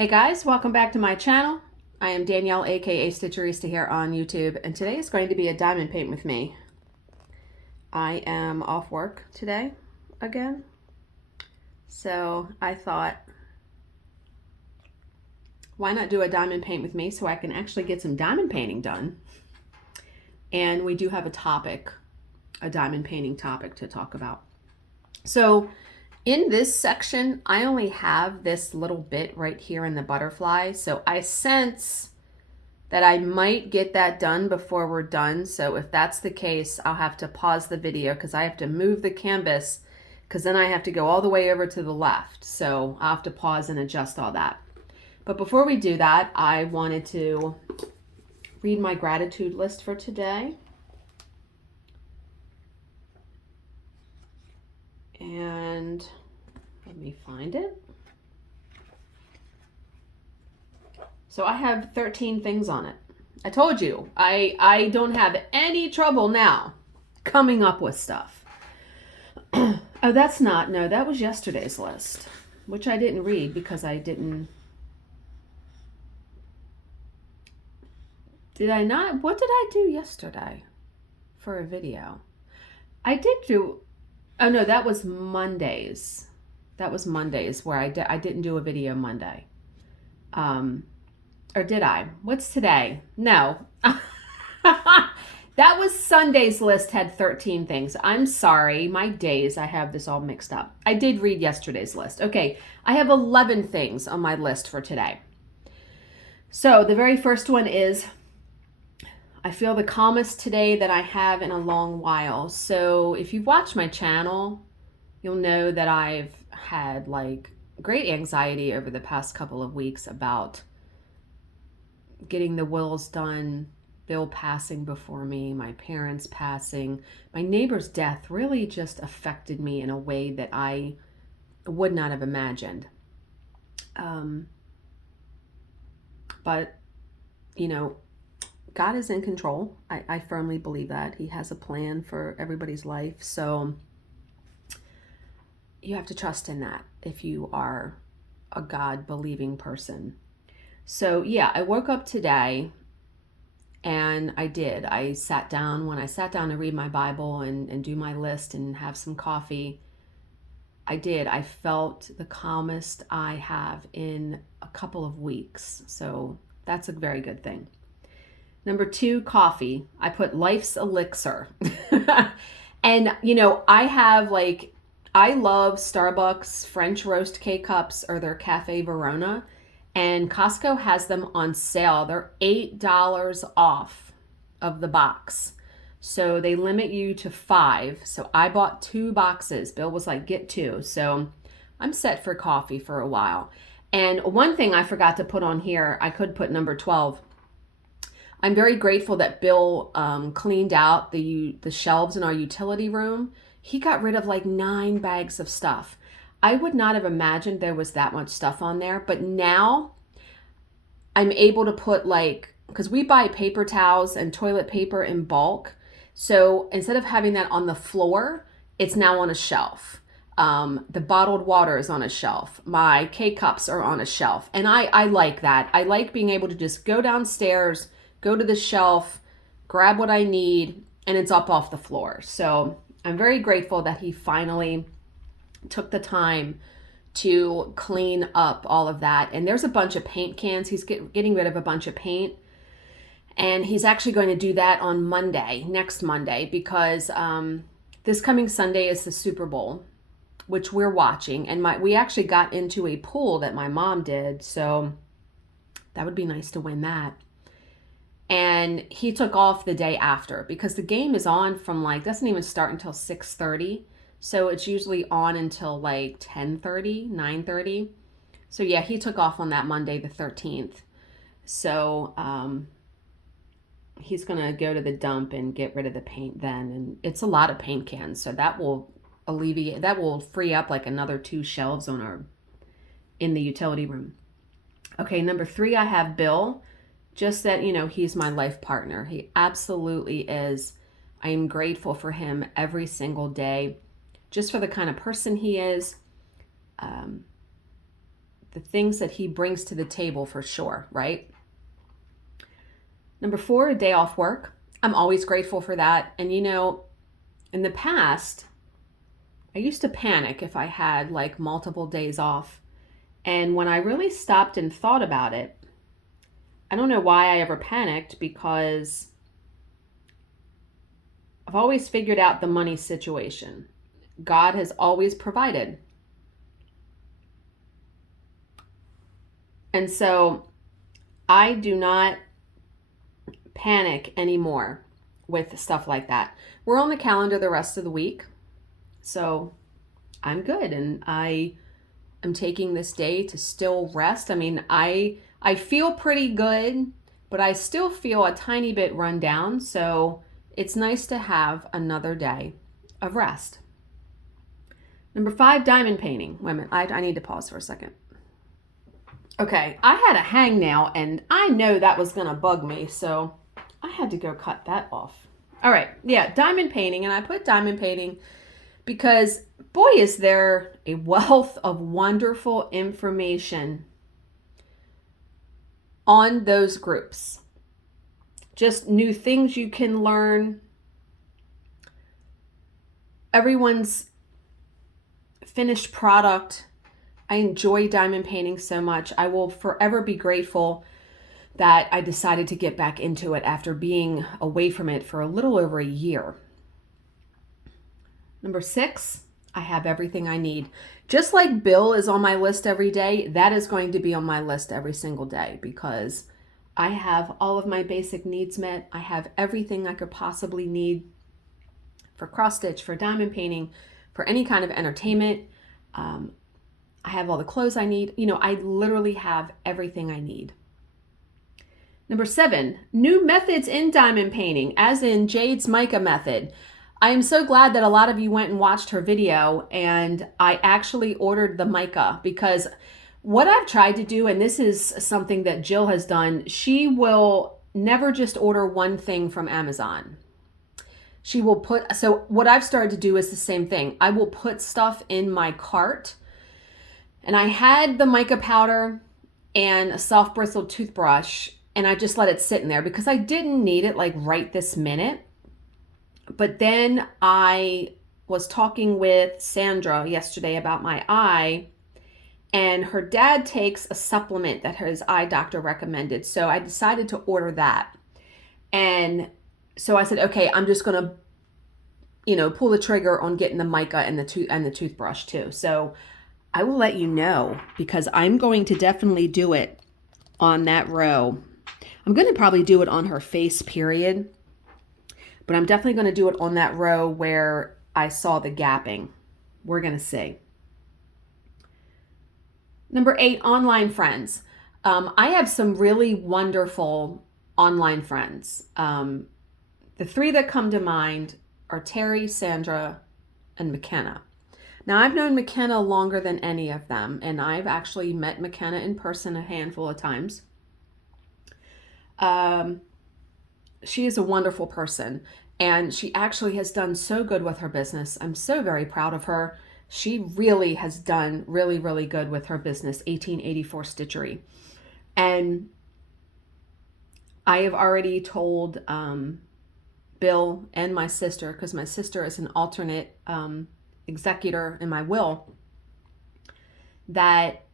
Hey guys, welcome back to my channel. I am Danielle, aka Stitcherista here on YouTube, and today is going to be a diamond paint with me. I am off work today again, so I thought, why not do a diamond paint with me so I can actually get some diamond painting done. And we do have a topic, a diamond painting topic to talk about. So in this section, I only have this little bit right here in the butterfly. So I sense that I might get that done before we're done. So if that's the case, I'll have to pause the video because I have to move the canvas because then I have to go all the way over to the left. So I'll have to pause and adjust all that. But before we do that, I wanted to read my gratitude list for today. And let me find it. So I have 13 things on it. I told you, I don't have any trouble now coming up with stuff. Oh, that's not, no, that was yesterday's list, which I didn't read because I didn't. Did I not? What did I do yesterday for a video? I did do. Oh no, that was Mondays. That was Mondays where I didn't do a video Monday. Or did I? What's today? No. That was Sunday's list had 13 things. I'm sorry. My days, I have this all mixed up. I did read yesterday's list. Okay, I have 11 things on my list for today. So the very first one is, I feel the calmest today that I have in a long while. So if you've watched my channel, you'll know that I've had like great anxiety over the past couple of weeks about getting the wills done, Bill passing before me, my parents passing. My neighbor's death really just affected me in a way that I would not have imagined. But, you know, God is in control. I firmly believe that. He has a plan for everybody's life. So you have to trust in that if you are a God-believing person. So yeah, I woke up today and I sat down. When I sat down to read my Bible and do my list and have some coffee, I felt the calmest I have in a couple of weeks. So that's a very good thing. Number 2, coffee. I put Life's Elixir. And, you know, I love Starbucks French roast K-Cups or their Cafe Verona. And Costco has them on sale. They're $8 off of the box. So they limit you to 5. So I bought 2 boxes. Bill was like, get 2. So I'm set for coffee for a while. And one thing I forgot to put on here, I could put number 12. I'm very grateful that Bill cleaned out the shelves in our utility room. He got rid of like 9 bags of stuff. I would not have imagined there was that much stuff on there, but now I'm able to put because we buy paper towels and toilet paper in bulk. So instead of having that on the floor, it's now on a shelf. The bottled water is on a shelf. My K-Cups are on a shelf. And I like that. I like being able to just go downstairs, go to the shelf, grab what I need, and it's up off the floor. So I'm very grateful that he finally took the time to clean up all of that. And there's a bunch of paint cans. He's getting rid of a bunch of paint. And he's actually going to do that on Monday, next Monday, because this coming Sunday is the Super Bowl, which we're watching. And we actually got into a pool that my mom did. So that would be nice to win that. And he took off the day after because the game is on from doesn't even start until 6:30. So it's usually on until 10:30, 9:30. So yeah, he took off on that Monday, the 13th. So he's going to go to the dump and get rid of the paint then. And it's a lot of paint cans. So that will free up another 2 shelves in the utility room. Okay, number 3, I have Bill. Just that, you know, he's my life partner. He absolutely is. I am grateful for him every single day, just for the kind of person he is, the things that he brings to the table for sure, right? Number 4, a day off work. I'm always grateful for that. And you know, in the past, I used to panic if I had like multiple days off. And when I really stopped and thought about it, I don't know why I ever panicked, because I've always figured out the money situation. God has always provided. And so I do not panic anymore with stuff like that. We're on the calendar the rest of the week, so I'm good. And I am taking this day to still rest. I mean, I feel pretty good, but I still feel a tiny bit run down. So it's nice to have another day of rest. Number 5, diamond painting. Wait a minute, I need to pause for a second. Okay, I had a hangnail and I know that was gonna bug me, so I had to go cut that off. All right, yeah, diamond painting. And I put diamond painting because boy, is there a wealth of wonderful information on those groups. Just new things you can learn. Everyone's finished product. I enjoy diamond painting so much. I will forever be grateful that I decided to get back into it after being away from it for a little over a year. Number 6, I have everything I need. Just like Bill is on my list every day, that is going to be on my list every single day, because I have all of my basic needs met. I have everything I could possibly need for cross stitch, for diamond painting, for any kind of entertainment. I have all the clothes I need. You know, I literally have everything I need. Number 7, new methods in diamond painting, as in Jade's mica method. I am so glad that a lot of you went and watched her video, and I actually ordered the mica, because what I've tried to do, and this is something that Jill has done, she will never just order one thing from Amazon. She will put, so what I've started to do is the same thing. I will put stuff in my cart, and I had the mica powder and a soft bristled toothbrush, and I just let it sit in there because I didn't need it like right this minute. But then I was talking with Sandra yesterday about my eye, and her dad takes a supplement that his eye doctor recommended. So I decided to order that. And so I said, okay, I'm just going to, pull the trigger on getting the mica and the toothbrush too. So I will let you know, because I'm going to definitely do it on that row. I'm going to probably do it on her face, period. But I'm definitely going to do it on that row where I saw the gapping. We're going to see. Number 8, online friends. I have some really wonderful online friends. The 3 that come to mind are Terry, Sandra, and McKenna. Now, I've known McKenna longer than any of them, and I've actually met McKenna in person a handful of times. She is a wonderful person, and she actually has done so good with her business. I'm so very proud of her. She really has done really, really good with her business, 1884 Stitchery. And I have already told Bill and my sister, because my sister is an alternate executor in my will, that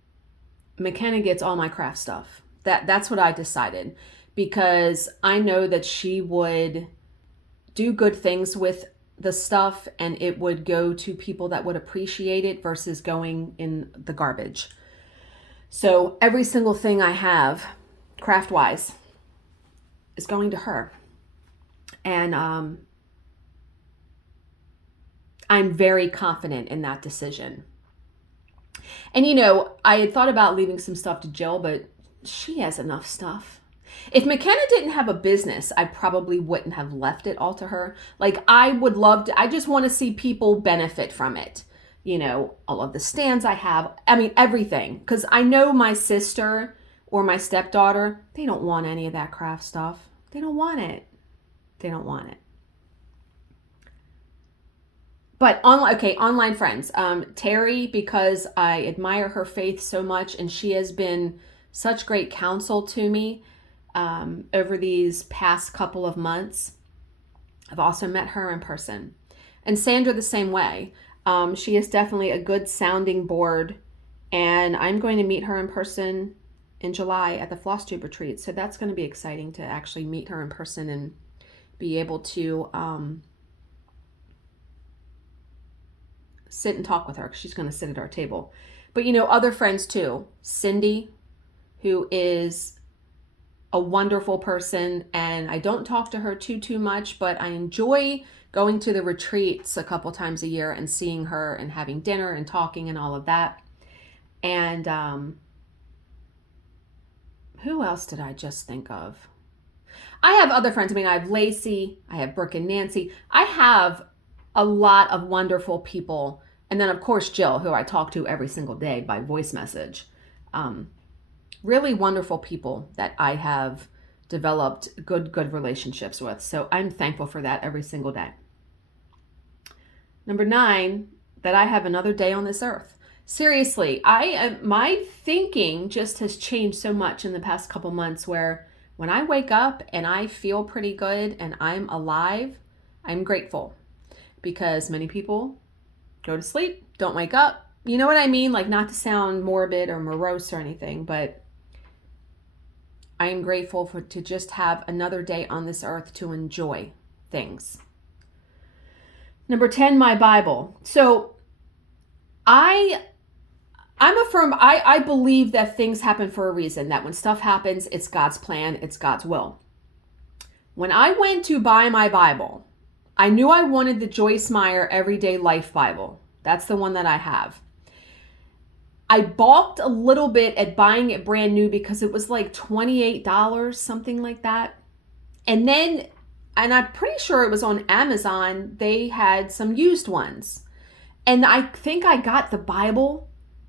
McKenna gets all my craft stuff. That's what I decided, because I know that she would do good things with the stuff, and it would go to people that would appreciate it versus going in the garbage. So every single thing I have, craft-wise, is going to her. And I'm very confident in that decision. And I had thought about leaving some stuff to Jill, but she has enough stuff. If McKenna didn't have a business, I probably wouldn't have left it all to her. Like, I would love to, I just want to see people benefit from it. All of the stands I have, everything. Because I know my sister or my stepdaughter, they don't want any of that craft stuff. They don't want it. They don't want it. But online friends. Terry, because I admire her faith so much, and she has been such great counsel to me over these past couple of months. I've also met her in person. And Sandra the same way. She is definitely a good sounding board, and I'm going to meet her in person in July at the Floss Tube Retreat. So that's going to be exciting to actually meet her in person and be able to sit and talk with her, because she's going to sit at our table. But other friends too. Cindy, who is a wonderful person, and I don't talk to her too much, but I enjoy going to the retreats a couple times a year and seeing her and having dinner and talking and all of that. And who else did I just think of? I have other friends. I have Lacey, I have Brooke and Nancy. I have a lot of wonderful people. And then, of course, Jill, who I talk to every single day by voice message. Really wonderful people that I have developed good relationships with. So I'm thankful for that every single day. Number 9, that I have another day on this earth. Seriously, my thinking just has changed so much in the past couple months, where when I wake up and I feel pretty good and I'm alive, I'm grateful, because many people go to sleep, don't wake up. You know what I mean? Like, not to sound morbid or morose or anything, but I am grateful to just have another day on this earth to enjoy things. Number 10, my Bible. So I believe that things happen for a reason, that when stuff happens, it's God's plan, it's God's will. When I went to buy my Bible, I knew I wanted the Joyce Meyer Everyday Life Bible. That's the one that I have. I balked a little bit at buying it brand new because it was like $28, something like that. And I'm pretty sure it was on Amazon, they had some used ones. And I think I got the Bible.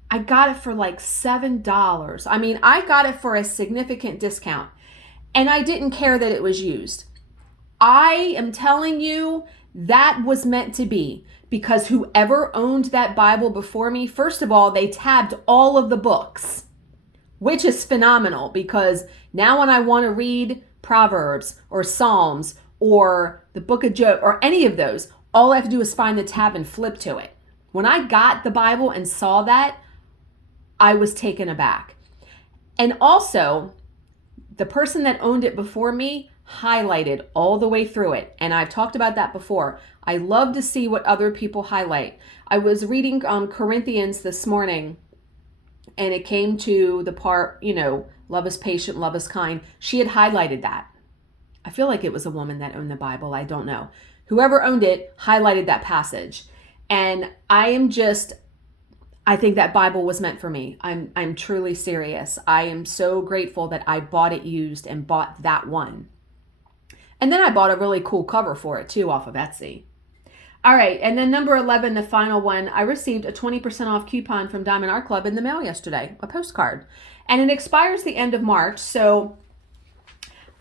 I got it for like $7. I got it for a significant discount. And I didn't care that it was used. I am telling you, that was meant to be, because whoever owned that Bible before me, first of all, they tabbed all of the books, which is phenomenal, because now when I want to read Proverbs or Psalms or the Book of Job or any of those, all I have to do is find the tab and flip to it. When I got the Bible and saw that, I was taken aback. And also, the person that owned it before me highlighted all the way through it. And I've talked about that before. I love to see what other people highlight. I was reading Corinthians this morning, and it came to the part, love is patient, love is kind. She had highlighted that. I feel like it was a woman that owned the Bible. I don't know. Whoever owned it highlighted that passage. And I think that Bible was meant for me. I'm truly serious. I am so grateful that I bought it used and bought that one. And then I bought a really cool cover for it too off of Etsy. All right, and then number 11, the final one, I received a 20% off coupon from Diamond Art Club in the mail yesterday, a postcard. And it expires the end of March, so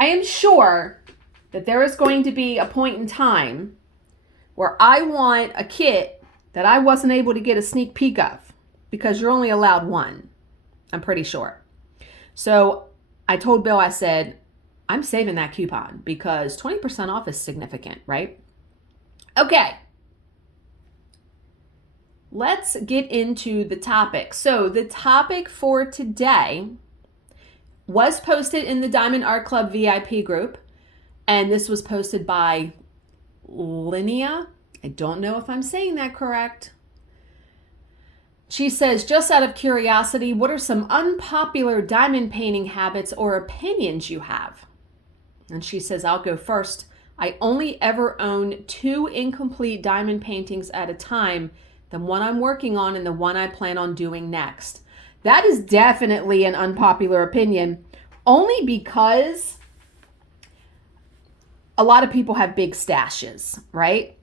I am sure that there is going to be a point in time where I want a kit that I wasn't able to get a sneak peek of, because you're only allowed one, I'm pretty sure. So I told Bill, I said, I'm saving that coupon, because 20% off is significant, right? Okay. Let's get into the topic. So the topic for today was posted in the Diamond Art Club VIP group, and this was posted by Linnea. I don't know if I'm saying that correct. She says, just out of curiosity, what are some unpopular diamond painting habits or opinions you have? And she says, I'll go first. I only ever own 2 incomplete diamond paintings at a time, the one I'm working on and the one I plan on doing next. That is definitely an unpopular opinion, only because a lot of people have big stashes, right?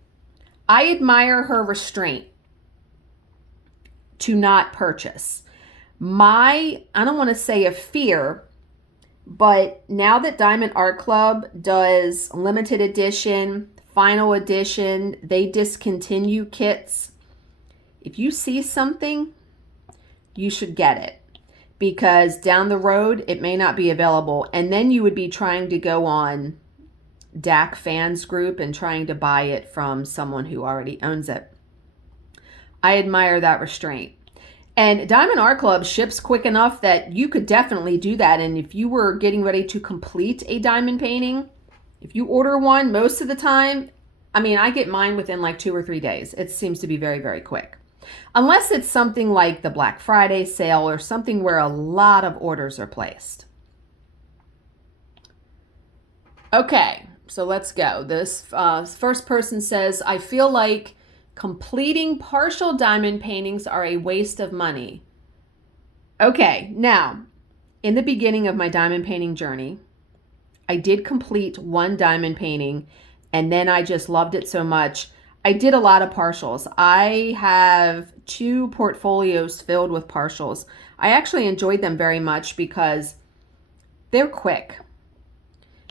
I admire her restraint to not purchase. I don't want to say a fear, but now that Diamond Art Club does limited edition final edition. They discontinue kits. If you see something, you should get it, because down the road it may not be available, and then you would be trying to go on DAC fans group and trying to buy it from someone who already owns it. I admire that restraint. And Diamond Art Club ships quick enough that you could definitely do that. And if you were getting ready to complete a diamond painting, if you order one, most of the time, I mean, I get mine within like 2 or 3 days. It seems to be very, very quick. Unless it's something like the Black Friday sale or something where a lot of orders are placed. Okay, so let's go. This first person says, I feel like completing partial diamond paintings are a waste of money. Okay, now, in the beginning of my diamond painting journey, I did complete one diamond painting, and then I just loved it so much. I did a lot of partials. I have 2 portfolios filled with partials. I actually enjoyed them very much because they're quick.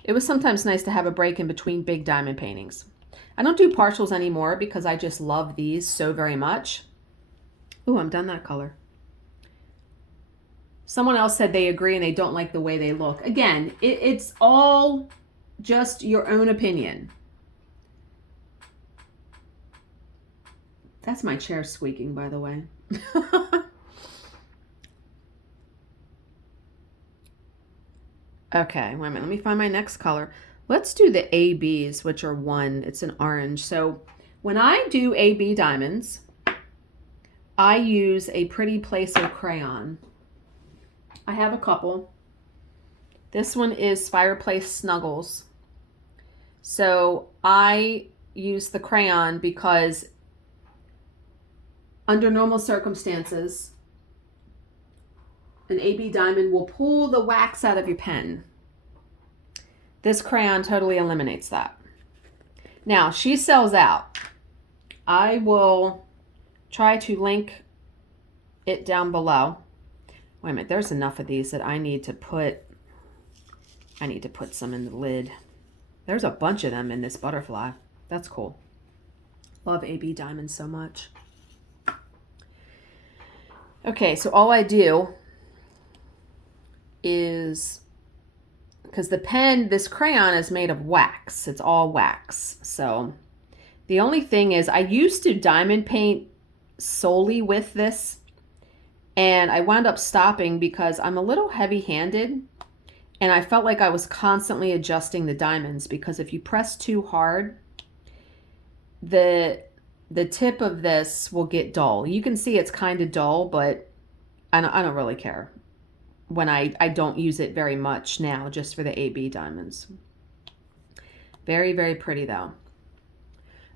It was sometimes nice to have a break in between big diamond paintings. I don't do partials anymore because I just love these so very much. Ooh, I'm done that color. Someone else said they agree and they don't like the way they look. Again, it's all just your own opinion. That's my chair squeaking, by the way. Okay, wait a minute. Let me find my next color. Let's do the ABs, which are 1. It's an orange. So when I do AB diamonds, I use a Pretty Placer crayon. I have a couple. This one is Fireplace Snuggles. So I use the crayon because under normal circumstances, an AB diamond will pull the wax out of your pen. This crayon totally eliminates that. Now, she sells out. I will try to link it down below. Wait a minute, there's enough of these that I need to put some in the lid. There's a bunch of them in this butterfly. That's cool. Love AB diamonds so much. Okay, so all I do is, because the pen, this crayon is made of wax. It's all wax. So the only thing is, I used to diamond paint solely with this, and I wound up stopping because I'm a little heavy-handed, and I felt like I was constantly adjusting the diamonds, because if you press too hard, the tip of this will get dull. You can see it's kind of dull, but I don't really care when I don't use it very much now, just for the AB diamonds. Very, very pretty though.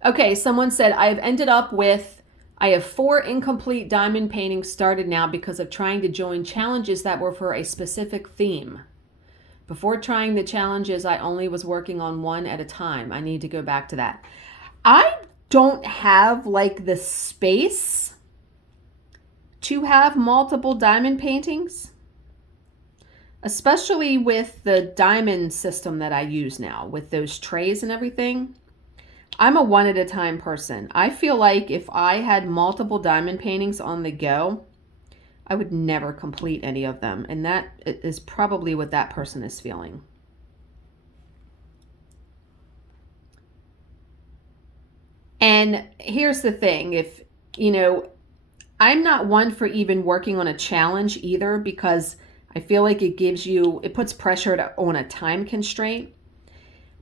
Okay, someone said, I have 4 incomplete diamond paintings started now because of trying to join challenges that were for a specific theme. Before trying the challenges, I only was working on one at a time. I need to go back to that. I don't have like the space to have multiple diamond paintings, especially with the diamond system that I use now with those trays and everything. I'm a one at a time person. I feel like if I had multiple diamond paintings on the go, I would never complete any of them. And that is probably what that person is feeling. And here's the thing, I'm not one for even working on a challenge either, because I feel like it puts pressure on a time constraint.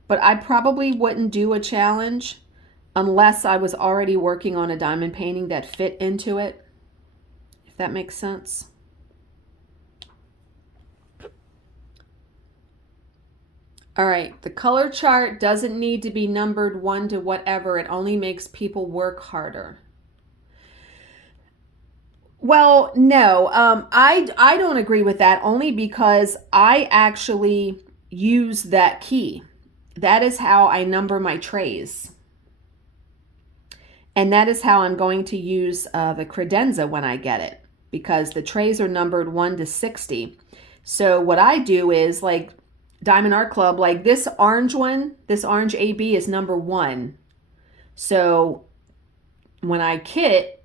But I probably wouldn't do a challenge unless I was already working on a diamond painting that fit into it, if that makes sense. All right, the color chart doesn't need to be numbered 1 to whatever. It only makes people work harder. Well, no, I don't agree with that, only because I actually use that key. That is how I number my trays. And that is how I'm going to use the credenza when I get it, because the trays are numbered 1 to 60. So what I do is, like, Diamond Art Club, like this orange one, this orange AB is number 1. So when I kit,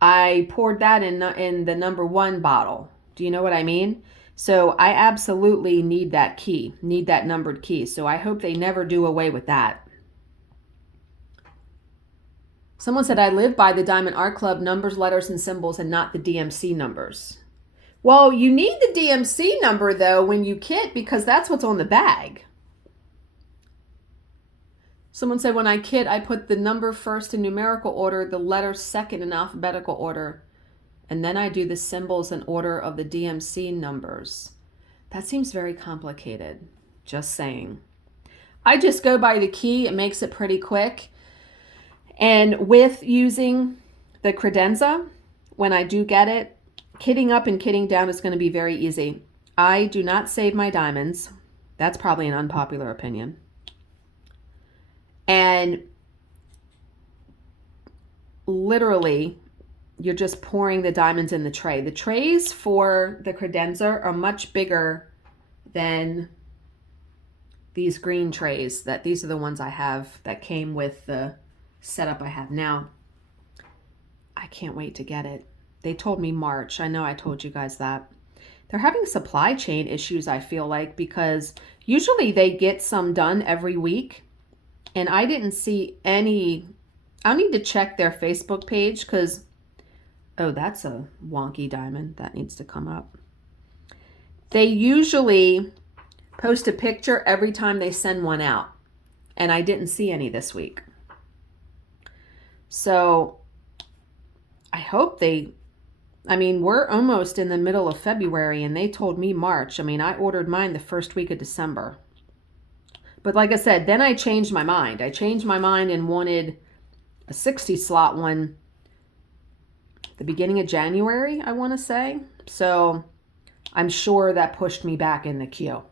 I poured that in the number 1 bottle. Do you know what I mean? So I absolutely need that key, need that numbered key. So I hope they never do away with that. Someone said, I live by the Diamond Art Club numbers, letters, and symbols, and not the DMC numbers. Well, you need the DMC number, though, when you kit, because that's what's on the bag. Someone said, when I kit, I put the number first in numerical order, the letter second in alphabetical order, and then I do the symbols in order of the DMC numbers. That seems very complicated. Just saying. I just go by the key. It makes it pretty quick. And with using the credenza, when I do get it, kitting up and kitting down is going to be very easy. I do not save my diamonds. That's probably an unpopular opinion. And literally, you're just pouring the diamonds in the tray. The trays for the credenza are much bigger than these green trays. These are the ones I have that came with the setup I have now. I can't wait to get it. They told me March. I know I told you guys that. They're having supply chain issues, I feel like, because usually they get some done every week. And I didn't see any. I'll need to check their Facebook page because, oh, that's a wonky diamond. That needs to come up. They usually post a picture every time they send one out. And I didn't see any this week. So I hope we're almost in the middle of February and they told me March. I ordered mine the first week of December. But like I said, then I changed my mind. I changed my mind and wanted a 60 slot one the beginning of January, I want to say. So I'm sure that pushed me back in the queue.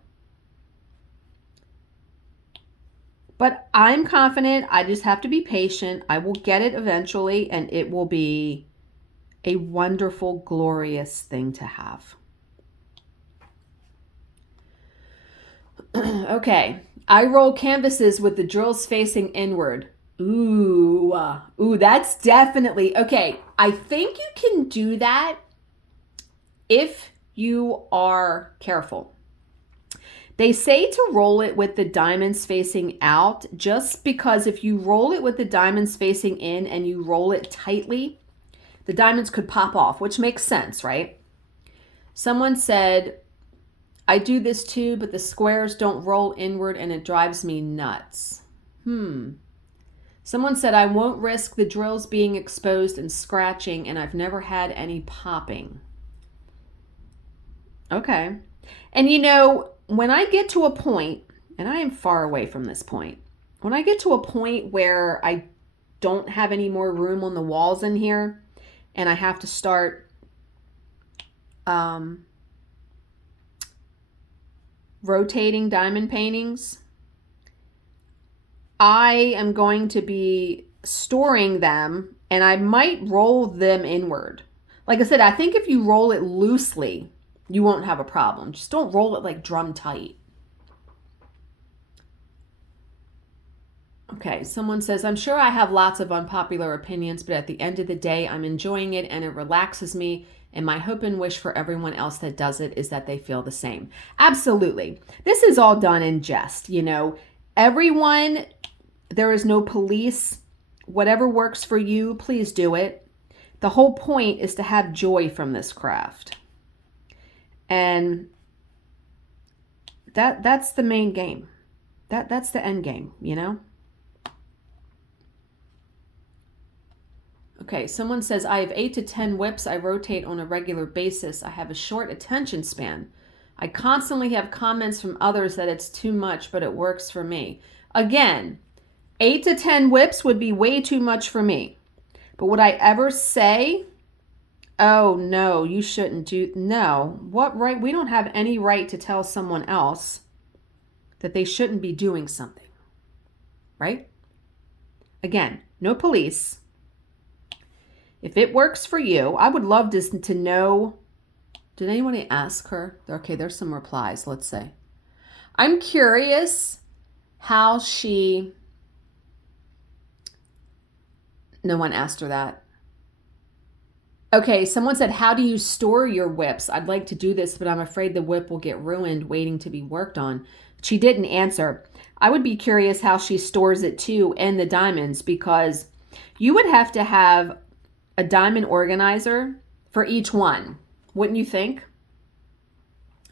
But I'm confident. I just have to be patient. I will get it eventually, and it will be a wonderful, glorious thing to have. Okay. I roll canvases with the drills facing inward. Ooh, that's definitely, okay. I think you can do that if you are careful. They say to roll it with the diamonds facing out, just because if you roll it with the diamonds facing in and you roll it tightly, the diamonds could pop off, which makes sense, right? Someone said, I do this too, but the squares don't roll inward and it drives me nuts. Someone said, I won't risk the drills being exposed and scratching, and I've never had any popping. Okay. And when I get to a point, and I am far away from this point, when I get to a point where I don't have any more room on the walls in here, and I have to start rotating diamond paintings, I am going to be storing them, and I might roll them inward. Like I said, I think if you roll it loosely, you won't have a problem. Just don't roll it like drum tight. Okay, someone says, I'm sure I have lots of unpopular opinions, but at the end of the day, I'm enjoying it and it relaxes me. And my hope and wish for everyone else that does it is that they feel the same. Absolutely. This is all done in jest. Everyone, there is no police. Whatever works for you, please do it. The whole point is to have joy from this craft. And that's the main game. That's the end game, Okay, someone says, I have 8 to 10 whips I rotate on a regular basis. I have a short attention span. I constantly have comments from others that it's too much, but it works for me. Again, 8 to 10 whips would be way too much for me. But would I ever say, oh, no, you shouldn't do, no. What right? We don't have any right to tell someone else that they shouldn't be doing something, right? Again, no police. If it works for you, I would love to know, did anyone ask her? Okay, there's some replies, let's say. I'm curious how she... No one asked her that. Okay, someone said, how do you store your WIPs? I'd like to do this, but I'm afraid the WIP will get ruined waiting to be worked on. She didn't answer. I would be curious how she stores it too, and the diamonds, because you would have to have a diamond organizer for each one. Wouldn't you think?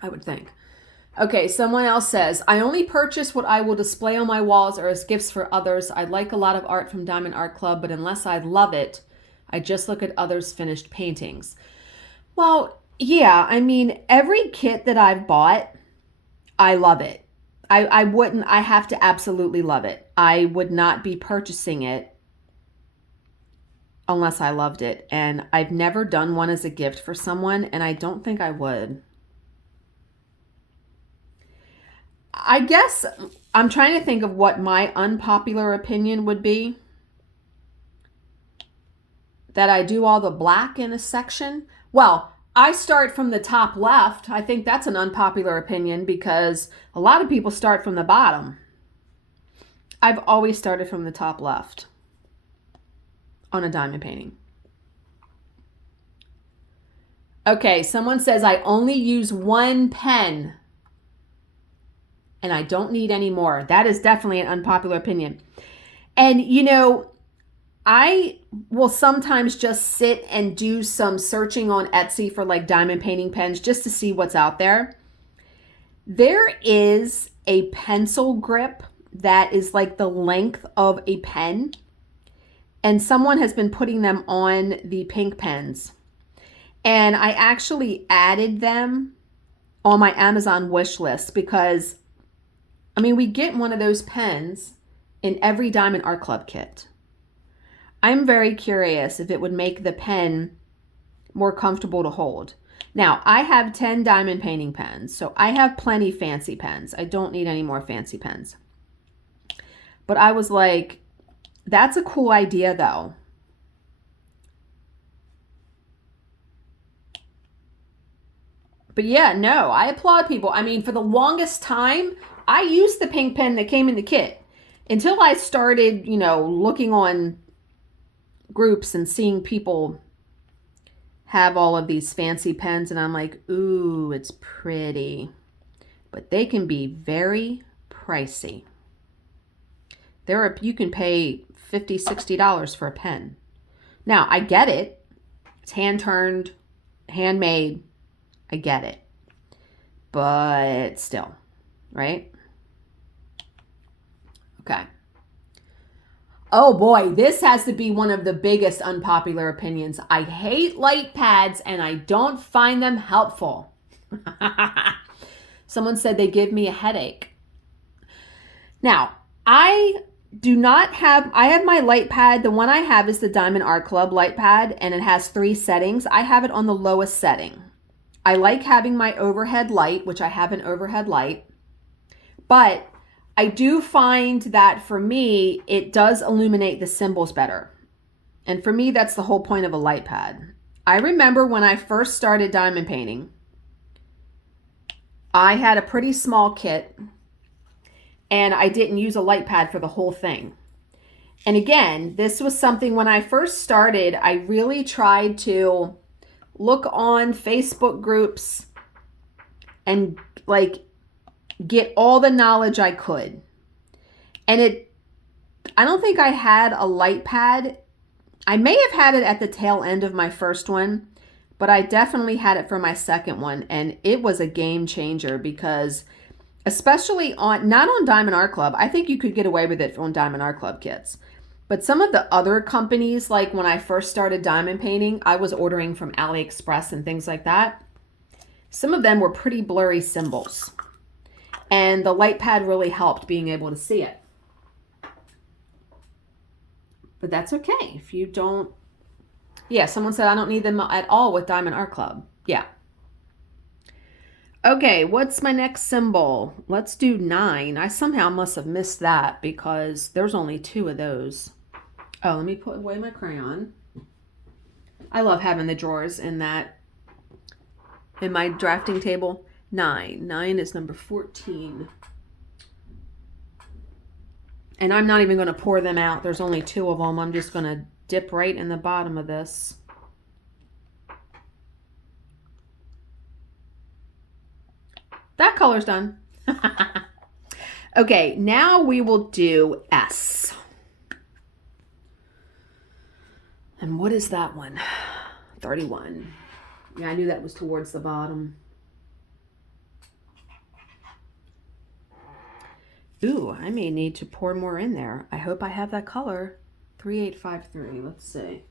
I would think. Okay, someone else says, I only purchase what I will display on my walls or as gifts for others. I like a lot of art from Diamond Art Club, but unless I love it, I just look at others' finished paintings. Well, yeah, I mean, every kit that I've bought, I love it. I have to absolutely love it. I would not be purchasing it unless I loved it. And I've never done one as a gift for someone, and I don't think I would. I guess I'm trying to think of what my unpopular opinion would be. That I do all the black in a section. Well, I start from the top left. I think that's an unpopular opinion because a lot of people start from the bottom. I've always started from the top left on a diamond painting. Okay, someone says I only use one pen and I don't need any more. That is definitely an unpopular opinion. And you know, I will sometimes just sit and do some searching on Etsy for like diamond painting pens just to see what's out there. There is a pencil grip that is like the length of a pen, and someone has been putting them on the pink pens. And I actually added them on my Amazon wish list because, I mean, we get one of those pens in every Diamond Art Club kit. I'm very curious if it would make the pen more comfortable to hold. Now, I have 10 diamond painting pens, so I have plenty fancy pens. I don't need any more fancy pens. But I was like, that's a cool idea though. But yeah, no, I applaud people. I mean, for the longest time, I used the pink pen that came in the kit until I started, you know, looking on groups and seeing people have all of these fancy pens, and I'm like, ooh, it's pretty, but they can be very pricey. You can pay $50, $60 for a pen. Now, I get it. It's hand-turned, handmade. I get it. But still, right? Okay. Oh boy, this has to be one of the biggest unpopular opinions. I hate light pads and I don't find them helpful. Someone said they give me a headache. Now, I have my light pad. The one I have is the Diamond Art Club light pad, and it has 3 settings. I have it on the lowest setting. I like having my overhead light, which I have an overhead light, but I do find that for me, it does illuminate the symbols better. And for me, that's the whole point of a light pad. I remember when I first started diamond painting, I had a pretty small kit and I didn't use a light pad for the whole thing. And again, this was something when I first started, I really tried to look on Facebook groups and like get all the knowledge I could. And I don't think I had a light pad. I may have had it at the tail end of my first one, but I definitely had it for my second one. And it was a game changer because especially not on Diamond Art Club. I think you could get away with it on Diamond Art Club kits. But some of the other companies, like when I first started diamond painting, I was ordering from AliExpress and things like that. Some of them were pretty blurry symbols. And the light pad really helped being able to see it. But that's okay if you don't. Yeah, someone said I don't need them at all with Diamond Art Club. Yeah. Okay, what's my next symbol? Let's do 9. I somehow must have missed that because there's only 2 of those. Oh, let me put away my crayon. I love having the drawers in my drafting table. 9. 9 is number 14. And I'm not even going to pour them out. There's only 2 of them. I'm just going to dip right in the bottom of this. That color's done. Okay, now we will do S. And what is that one? 31. Yeah, I knew that was towards the bottom. Ooh, I may need to pour more in there. I hope I have that color. 3853, let's see.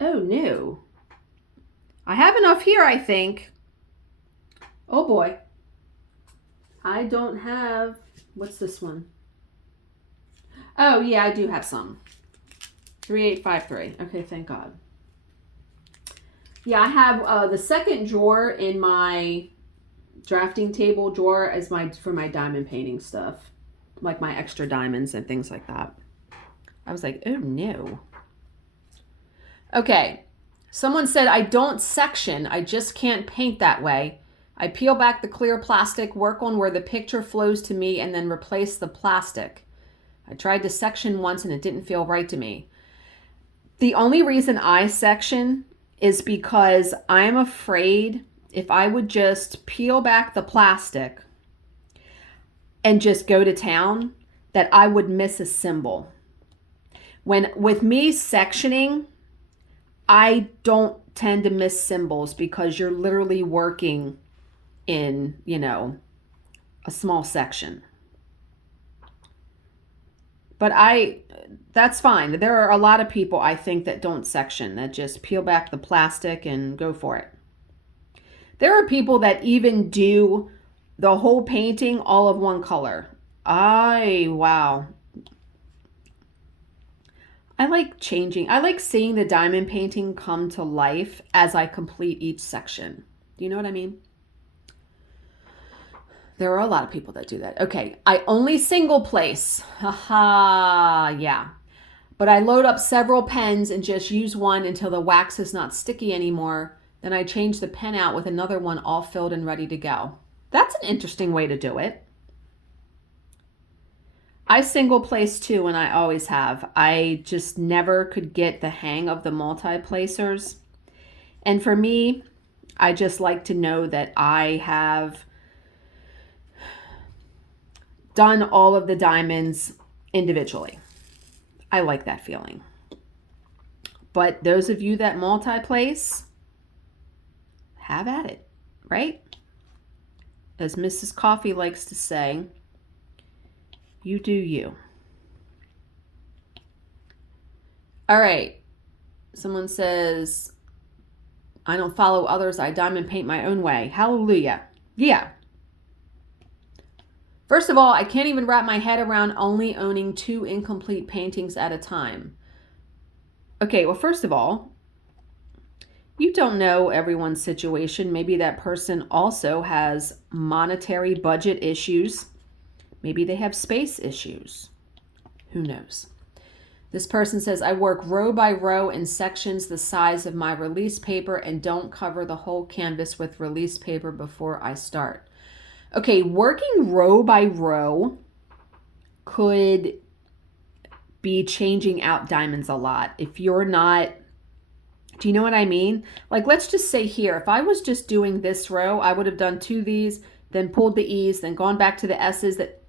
Oh, no. I have enough here, I think. Oh, boy. I don't have, what's this one? Oh, yeah, I do have some. 3853. Okay, thank God. Yeah, I have the second drawer in my drafting table drawer as for my diamond painting stuff, like my extra diamonds and things like that. I was like, oh no. Okay, someone said I don't section, I just can't paint that way. I peel back the clear plastic, work on where the picture flows to me, and then replace the plastic. I tried to section once and it didn't feel right to me. The only reason I section is because I'm afraid if I would just peel back the plastic and just go to town, that I would miss a symbol. With me sectioning, I don't tend to miss symbols because you're literally working in, you know, a small section. But that's fine. There are a lot of people, I think, that don't section, that just peel back the plastic and go for it. There are people that even do the whole painting all of one color. Wow. I like changing. I like seeing the diamond painting come to life as I complete each section. Do you know what I mean? There are a lot of people that do that. Okay, I only single place. Haha, yeah. But I load up several pens and just use one until the wax is not sticky anymore. Then I change the pen out with another one all filled and ready to go. That's an interesting way to do it. I single place too, and I always have. I just never could get the hang of the multi-placers. And for me, I just like to know that I have done all of the diamonds individually. I like that feeling. But those of you that multi-place, have at it, right? As Mrs. Coffee likes to say, you do you. All right. Someone says, I don't follow others. I diamond paint my own way. Hallelujah. Yeah. First of all, I can't even wrap my head around only owning 2 incomplete paintings at a time. Okay, well, first of all, you don't know everyone's situation. Maybe that person also has monetary budget issues. Maybe they have space issues. Who knows? This person says, I work row by row in sections the size of my release paper and don't cover the whole canvas with release paper before I start. Okay, working row by row could be changing out diamonds a lot. If you're not, do you know what I mean? Like, let's just say here, if I was just doing this row, I would have done 2 of these, then pulled the E's, then gone back to the S's. That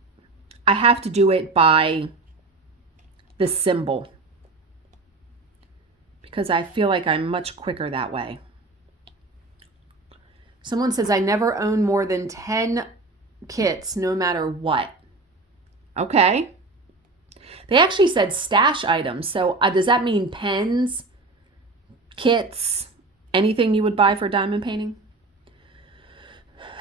I have to do it by the symbol because I feel like I'm much quicker that way. Someone says, I never own more than 10 kits no matter what. Okay. They actually said stash items. So does that mean pens, kits, anything you would buy for diamond painting?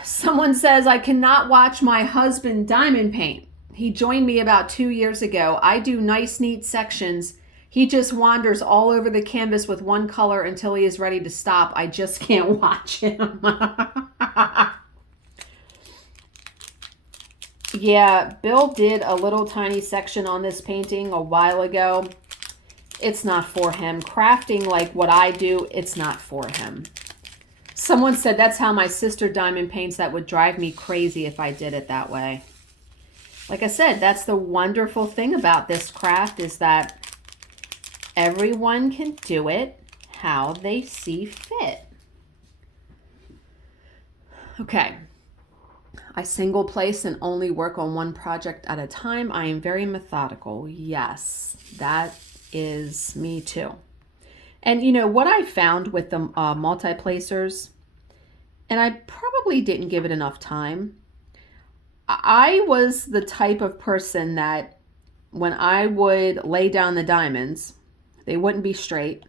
Someone says, I cannot watch my husband diamond paint. He joined me about 2 years ago. I do nice, neat sections. He just wanders all over the canvas with one color until he is ready to stop. I just can't watch him. Yeah, Bill did a little tiny section on this painting a while ago. It's not for him. Crafting like what I do, it's not for him. Someone said that's how my sister diamond paints. That would drive me crazy if I did it that way. Like I said, that's the wonderful thing about this craft, is that everyone can do it how they see fit. Okay. I single place and only work on one project at a time. I am very methodical. Yes, that is me too. And you know what I found with the multi-placers, and I probably didn't give it enough time. I was the type of person that when I would lay down the diamonds, they wouldn't be straight.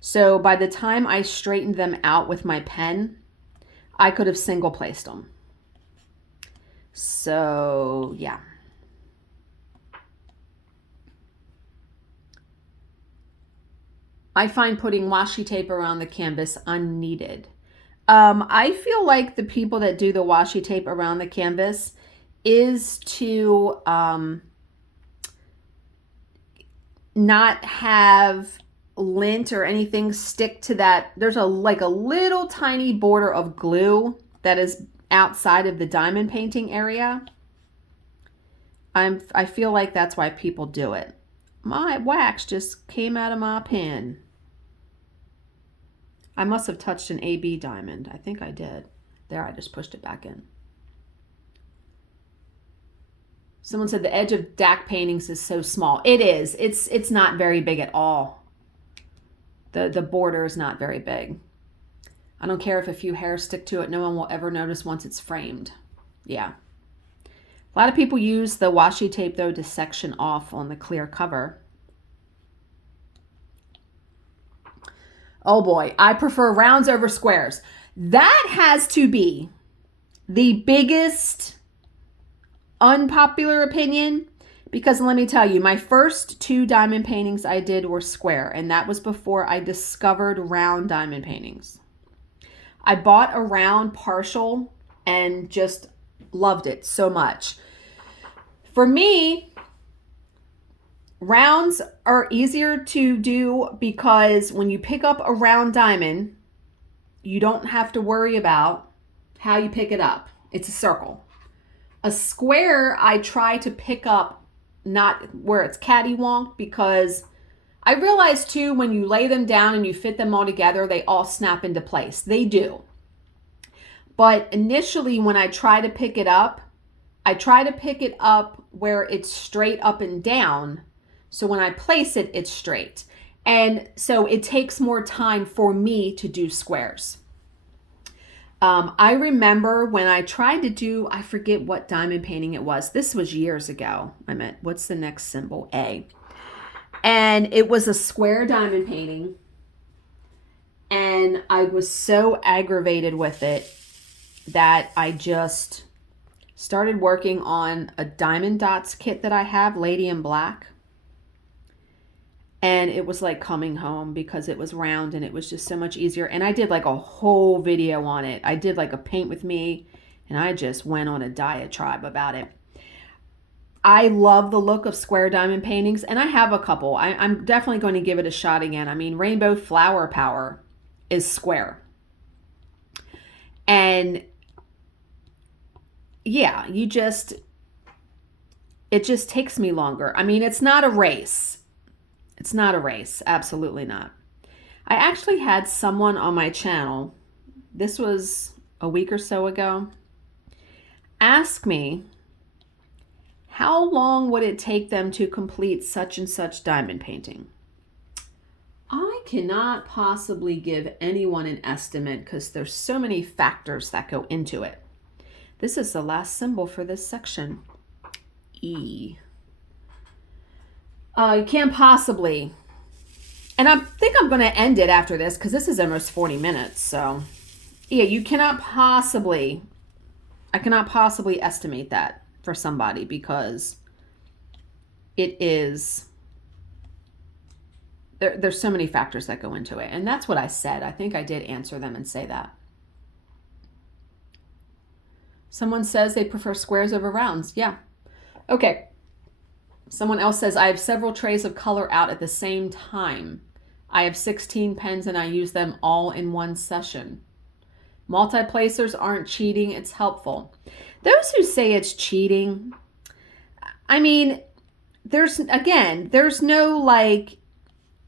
So by the time I straightened them out with my pen, I could have single placed them. So yeah. I find putting washi tape around the canvas unneeded. I feel like the people that do the washi tape around the canvas is to not have lint or anything stick to that. There's like a little tiny border of glue that is outside of the diamond painting area. I feel like that's why people do it. My wax just came out of my pen. I must have touched an AB diamond. I think I did. There, I just pushed it back in. Someone said the edge of DAC paintings is so small. It is. It's not very big at all. The border is not very big. I don't care if a few hairs stick to it. No one will ever notice once it's framed. Yeah. A lot of people use the washi tape, though, to section off on the clear cover. Oh boy, I prefer rounds over squares. That has to be the biggest unpopular opinion, because let me tell you, my first 2 diamond paintings I did were square, and that was before I discovered round diamond paintings. I bought a round partial and just loved it so much. For me, rounds are easier to do because when you pick up a round diamond, you don't have to worry about how you pick it up. It's a circle. A square, I try to pick up not where it's cattywamped, because I realize too, when you lay them down and you fit them all together, they all snap into place. They do. But initially when I try to pick it up, I try to pick it up where it's straight up and down. So when I place it, it's straight. And so it takes more time for me to do squares. I remember when I tried to do, I forget what diamond painting it was. This was years ago. I meant, what's the next symbol? A. And it was a square diamond painting. And I was so aggravated with it that I just started working on a diamond dots kit that I have, Lady in Black. And it was like coming home because it was round and it was just so much easier. And I did like a whole video on it. I did like a paint with me and I just went on a diatribe about it. I love the look of square diamond paintings, and I have a couple. I'm definitely going to give it a shot again. I mean, Rainbow Flower Power is square. And yeah, it just takes me longer. I mean, it's not a race. It's not a race. Absolutely not. I actually had someone on my channel, this was a week or so ago, ask me how long would it take them to complete such and such diamond painting. I cannot possibly give anyone an estimate because there's so many factors that go into it. This is the last symbol for this section. E. You can't possibly, and I think I'm going to end it after this because this is almost 40 minutes. So yeah, I cannot possibly estimate that for somebody because it is, there's so many factors that go into it. And that's what I said. I think I did answer them and say that. Someone says they prefer squares over rounds. Yeah. Okay. Someone else says, I have several trays of color out at the same time. I have 16 pens and I use them all in one session. Multi-placers aren't cheating. It's helpful. Those who say it's cheating, I mean, there's no like,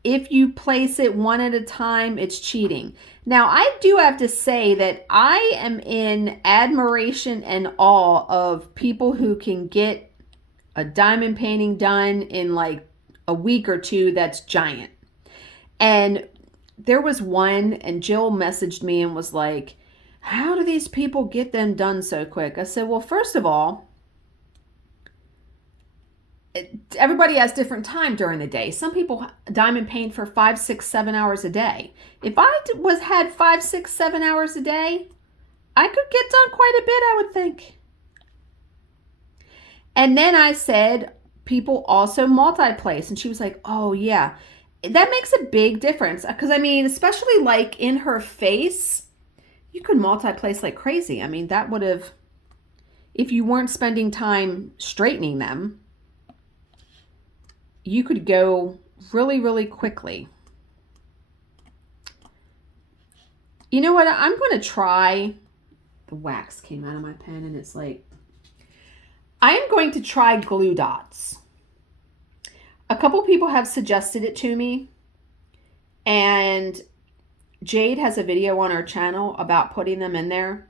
if you place it one at a time, it's cheating. Now, I do have to say that I am in admiration and awe of people who can get a diamond painting done in like a week or two that's giant. And there was one, and Jill messaged me and was like, how do these people get them done so quick? I said, well, first of all, everybody has different time during the day. Some people diamond paint for 5, 6, 7 hours a day. If I had 5, 6, 7 hours a day, I could get done quite a bit, I would think. And then I said, people also multi-place. And she was like, oh yeah, that makes a big difference. Because I mean, especially like in her face, you could multi-place like crazy. I mean, that would have, if you weren't spending time straightening them, you could go really, really quickly. You know what? I'm going to try. The wax came out of my pen and it's like, I am going to try glue dots. A couple people have suggested it to me, and Jade has a video on her channel about putting them in there.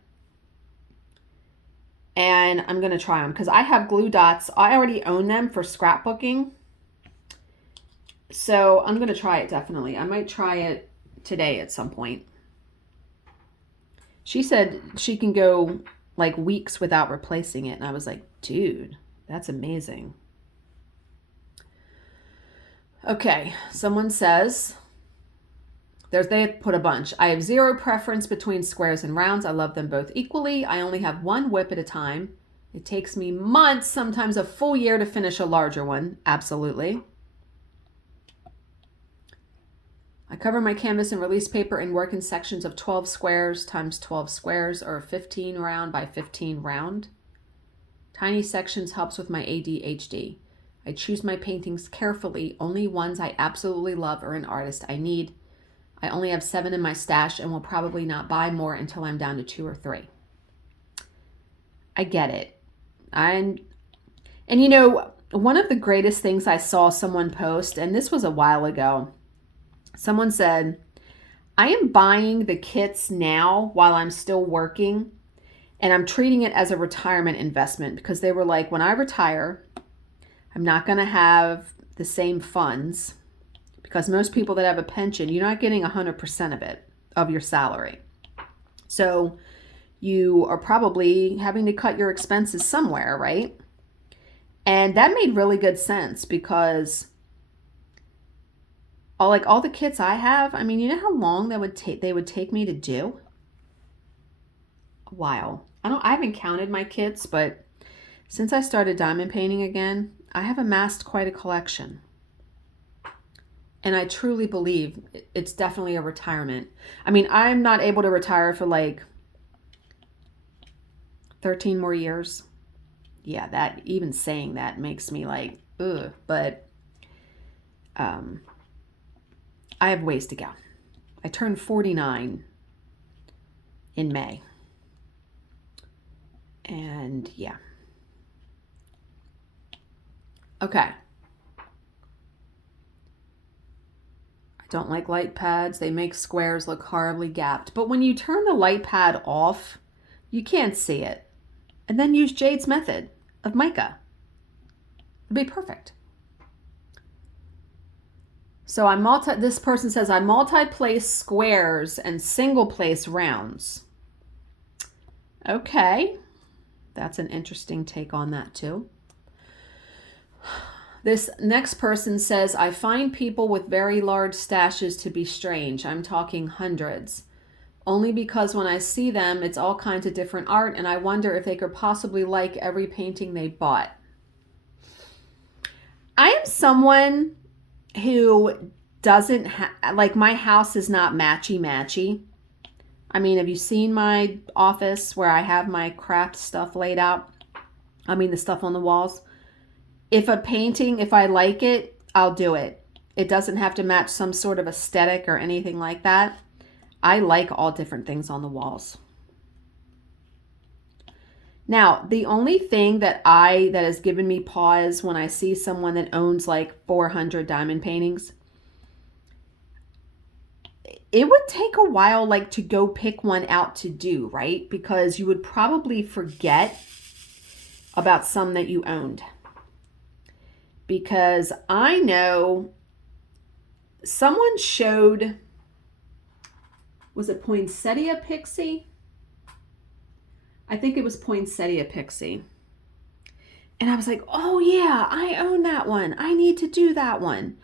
And I'm going to try them because I have glue dots. I already own them for scrapbooking. So I'm going to try it definitely. I might try it today at some point. She said she can go like weeks without replacing it. And I was like, dude, that's amazing. Okay, someone says, they put a bunch. I have zero preference between squares and rounds. I love them both equally. I only have one WIP at a time. It takes me months, sometimes a full year to finish a larger one. Absolutely. I cover my canvas in release paper and work in sections of 12 squares times 12 squares, or 15 round by 15 round. Tiny sections helps with my ADHD. I choose my paintings carefully, only ones I absolutely love or an artist I need. I only have 7 in my stash and will probably not buy more until I'm down to 2 or 3. I get it. And you know, one of the greatest things I saw someone post, and this was a while ago, someone said, I am buying the kits now while I'm still working, and I'm treating it as a retirement investment, because they were like, when I retire, I'm not going to have the same funds, because most people that have a pension, you're not getting 100% of it, of your salary. So you are probably having to cut your expenses somewhere, right? And that made really good sense, because all the kits I have, I mean, you know how long they would take me to do? A while. I haven't counted my kits, but since I started diamond painting again, I have amassed quite a collection. And I truly believe it's definitely a retirement. I mean, I'm not able to retire for like 13 more years. Yeah, that, even saying that makes me like, ugh, but I have ways to go. I turned 49 in May. And yeah. Okay. I don't like light pads. They make squares look horribly gapped. But when you turn the light pad off, you can't see it. And then use Jade's method of mica. It'd be perfect. So this person says, I multi-place squares and single place rounds. Okay. That's an interesting take on that too. This next person says, I find people with very large stashes to be strange. I'm talking hundreds. Only because when I see them, it's all kinds of different art, and I wonder if they could possibly like every painting they bought. I am someone who doesn't like, my house is not matchy-matchy. I mean, have you seen my office where I have my craft stuff laid out? I mean, the stuff on the walls. If a painting, if I like it, I'll do it. It doesn't have to match some sort of aesthetic or anything like that. I like all different things on the walls. Now, the only thing that has given me pause when I see someone that owns like 400 diamond paintings, it would take a while like to go pick one out to do, right? Because you would probably forget about some that you owned. Because I know someone showed, was it Poinsettia Pixie? I think it was Poinsettia Pixie. And I was like, oh yeah, I own that one. I need to do that one.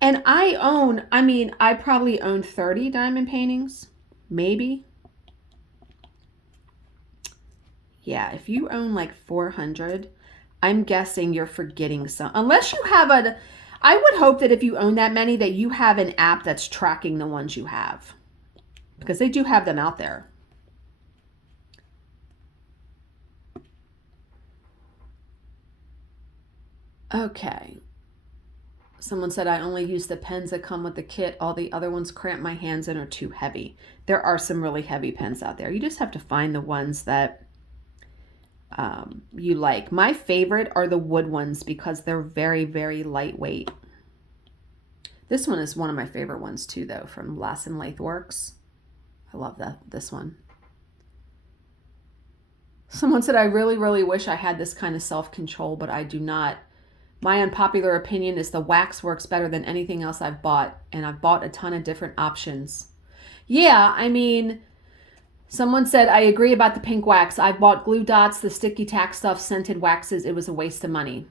And I probably own 30 diamond paintings, maybe. Yeah, if you own like 400, I'm guessing you're forgetting some. Unless you have I would hope that if you own that many, that you have an app that's tracking the ones you have. Because they do have them out there. Okay. Someone said, I only use the pens that come with the kit. All the other ones cramp my hands and are too heavy. There are some really heavy pens out there. You just have to find the ones that you like. My favorite are the wood ones because they're very, very lightweight. This one is one of my favorite ones too, though, from Lass and Lathe Works. I love this one. Someone said, I really, really wish I had this kind of self-control, but I do not. My unpopular opinion is the wax works better than anything else I've bought, and I've bought a ton of different options. Yeah, I mean, someone said, I agree about the pink wax. I bought glue dots, the sticky tack stuff, scented waxes. It was a waste of money.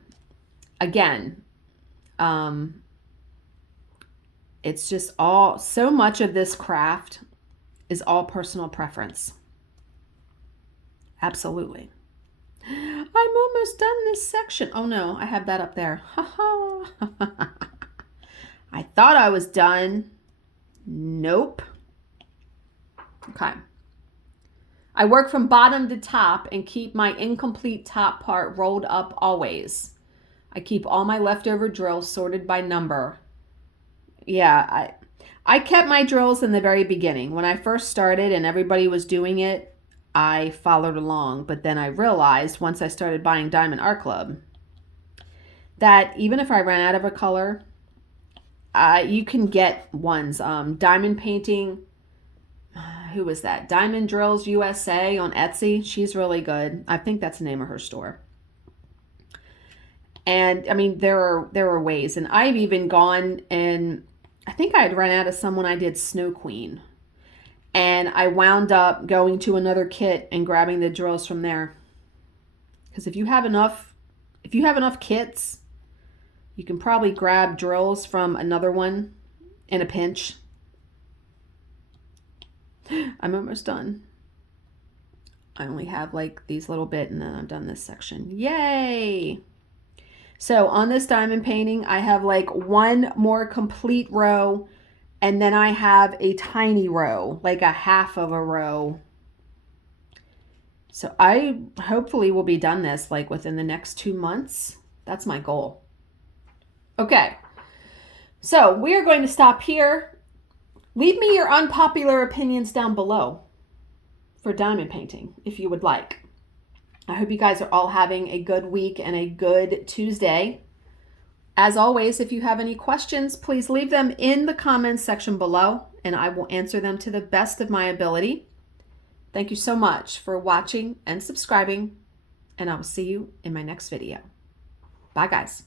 Again, it's just so much of this craft is all personal preference. Absolutely. I'm almost done this section. Oh no, I have that up there. I thought I was done. Nope. Okay. I work from bottom to top and keep my incomplete top part rolled up always. I keep all my leftover drills sorted by number. Yeah, I kept my drills in the very beginning. When I first started and everybody was doing it, I followed along, but then I realized once I started buying Diamond Art Club that even if I ran out of a color, you can get ones. Diamond Painting, who was that? Diamond Drills USA on Etsy. She's really good. I think that's the name of her store. And I mean, there are ways, and I've even gone and I think I had run out of some when I did Snow Queen. And I wound up going to another kit and grabbing the drills from there. Because if you have enough kits, you can probably grab drills from another one in a pinch. I'm almost done. I only have like these little bit and then I'm done this section. Yay! So on this diamond painting, I have like one more complete row. And then I have a tiny row, like a half of a row. So I hopefully will be done this like within the next 2 months. That's my goal. Okay. So we're going to stop here. Leave me your unpopular opinions down below for diamond painting if you would like. I hope you guys are all having a good week and a good Tuesday. As always, if you have any questions, please leave them in the comments section below, and I will answer them to the best of my ability. Thank you so much for watching and subscribing, and I will see you in my next video. Bye, guys.